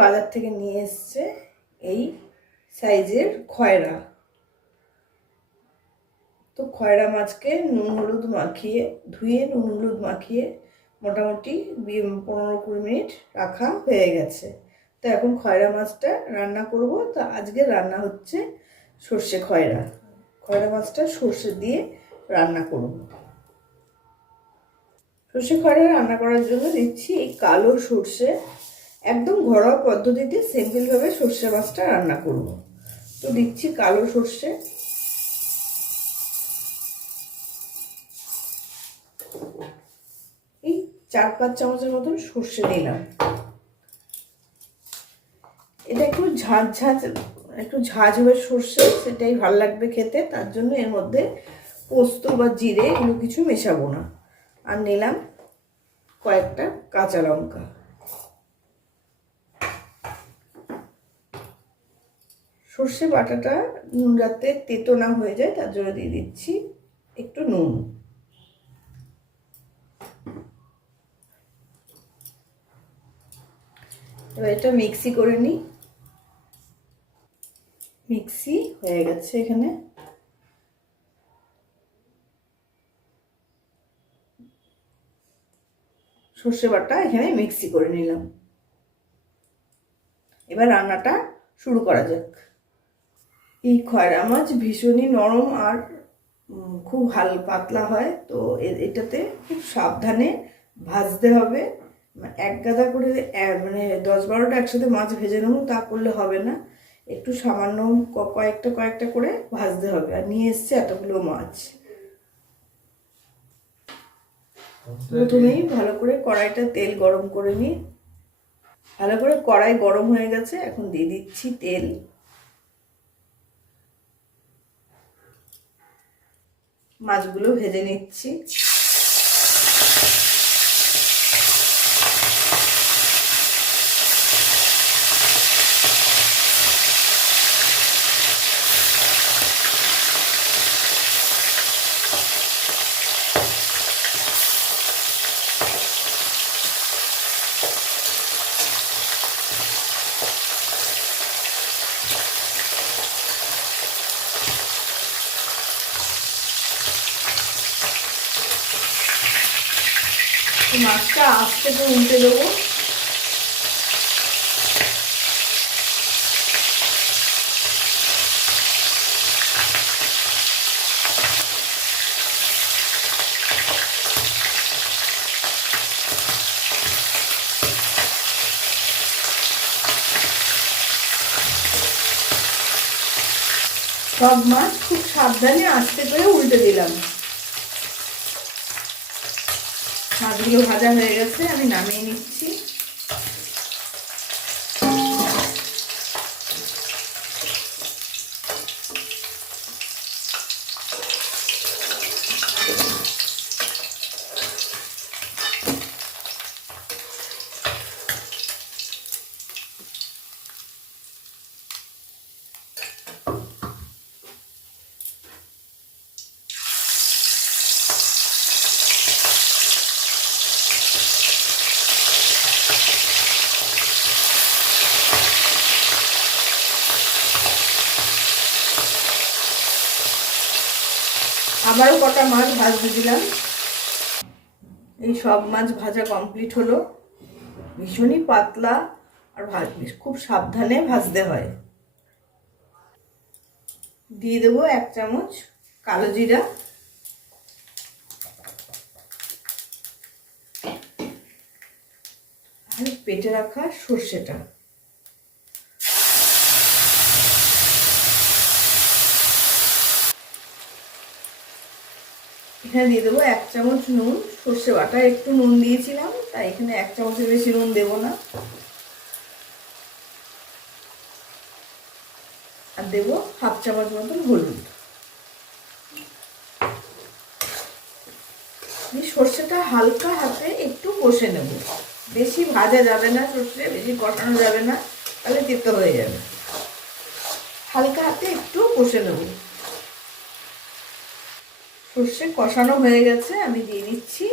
বাজার থেকে নিয়ে এসছে এই সাইজের খয়রা। তো খয়রা মাছকে নুন হলুদ মাখিয়ে, ধুয়ে নুন হলুদ মাখিয়ে মোটামুটি পনেরো কুড়ি মিনিট রাখা হয়ে গেছে। তো এখন খয়রা মাছটা রান্না করব। তো আজকে রান্না হচ্ছে সর্ষে খয়রা। খয়রা মাছটা সর্ষে দিয়ে রান্না করব। সর্ষে খয়রা রান্না করার জন্য দিচ্ছি এই কালো সর্ষে একদম ঘরোয়া পদ্ধতিতে সিম্পলভাবে সর্ষে মাছটা রান্না করব। তো দিচ্ছি কালো সর্ষে। এই চার পাঁচ চামচের মতন সর্ষে দিলাম এটা একটু ঝাঁঝ ঝাঁঝ, একটু ঝাঁঝ হবে সর্ষে, সেটাই ভালো লাগবে খেতে, তার জন্য এর মধ্যে পোস্ত বা জিরে এগুলো কিছু মেশাবো না। আর নিলাম কয়েকটা কাঁচা লঙ্কা। সর্ষে বাটাটা নুন যাতে তেতো না হয়ে যায়, তার জন্য দিয়ে দিচ্ছি একটু নুন। এবার এটা মিক্সি করে নিই মিক্সি হয়ে গেছে এখানে। সর্ষে বাটা এখানে মিক্সি করে নিলাম। এবার রান্নাটা শুরু করা যাক। এই খয়রা মাছ ভীষণই নরম আর খুব হাল পাতলা হয়, তো এটাতে খুব সাবধানে ভাজতে হবে। এক গাদা করে মানে দশ বারোটা একসাথে মাছ ভেজে নেব, তা করলে হবে না। একটু সামান্য কয়েকটা কয়েকটা করে ভাজতে হবে, আর নিয়ে এসছে এতগুলো মাছ। প্রথমেই ভালো করে কড়াইটা তেল গরম করে নিই। ভালো করে কড়াই গরম হয়ে গেছে, এখন দিয়ে দিচ্ছি তেল। মাছগুলো ভেজে নিচ্ছি। মাছটা আস্তে করে উল্টে দেবো। সব মাছ খুব সাবধানে আস্তে করে উল্টে দিলাম। মাছগুলো ভাজা হয়ে গেছে আমি নামিয়ে নিচ্ছি। আবারও কটা মাছ ভাজতে দিলাম। এই সব মাছ ভাজা কমপ্লিট হলো। ভীষণই পাতলা আর খুব সাবধানে ভাজতে হয়। দিয়ে দেবো এক চামচ কালো জিরা। পেটে রাখা সর্ষেটা। এখানে দিয়ে দেবো এক চামচ নুন, সর্ষে বাটা, একটু নুন দিয়েছিলাম, তাই এখানে এক চামচের বেশি নুন দেবো না। আর দেবো হাফ চামচ মতন হলুদ। সর্ষেটা হালকা হাতে একটু কষে নেব। বেশি ভাজা যাবে না সর্ষে, বেশি কষানো যাবে না, তাহলে তেতো হয়ে যাবে। হালকা হাতে একটু কষে নেব। সর্ষে কষানো হয়ে গেছে, আমি দিয়ে দিচ্ছি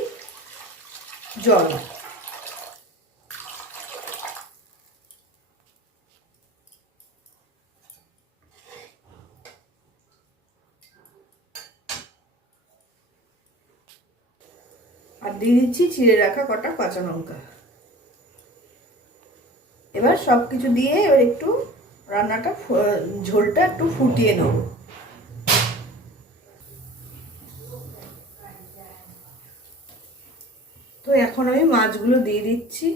জল। আর দিয়ে দিচ্ছি চিড়ে রাখা কটা কাঁচা লঙ্কা। এবার সব কিছু দিয়ে এবার একটু রান্নাটা ঝোলটা একটু ফুটিয়ে নেব। এখন আমি মাছগুলো দিয়ে দিচ্ছি।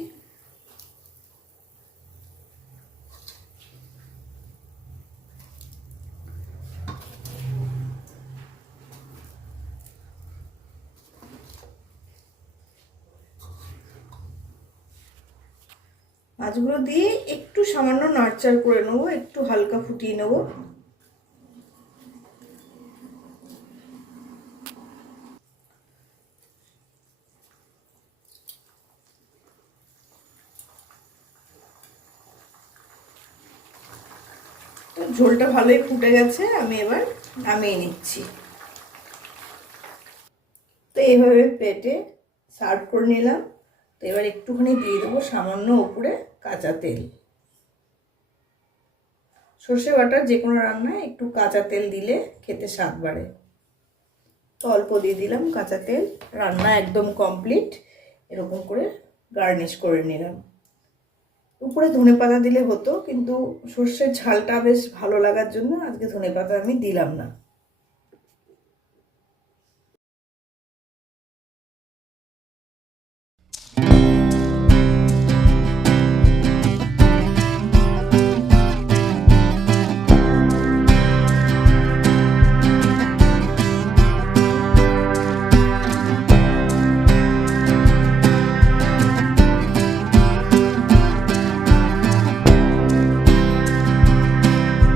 মাছগুলো দিয়ে একটু সামান্য নাড়চাড় করে নেব, একটু হালকা ফুটিয়ে নেব। ঝোলটা ভালোই ফুটে গেছে, আমি এবার নামিয়ে নিচ্ছি। তো এইভাবে প্লেটে সার্ভ করে নিলাম। তো এবার একটুখানি দিয়ে দেবো সামান্য উপরে কাঁচা তেল। সর্ষে বাটার যে কোনো রান্নায় একটু কাঁচা তেল দিলে খেতে স্বাদ বাড়ে। তো অল্প দিয়ে দিলাম কাঁচা তেল, রান্না একদম কমপ্লিট। এরকম করে গার্নিশ করে নিলাম। উপরে ধনে পাতা দিলে হতো, কিন্তু সর্ষের ঝালটা বেশ ভালো লাগার জন্য আজকে ধনে পাতা আমি দিলাম না।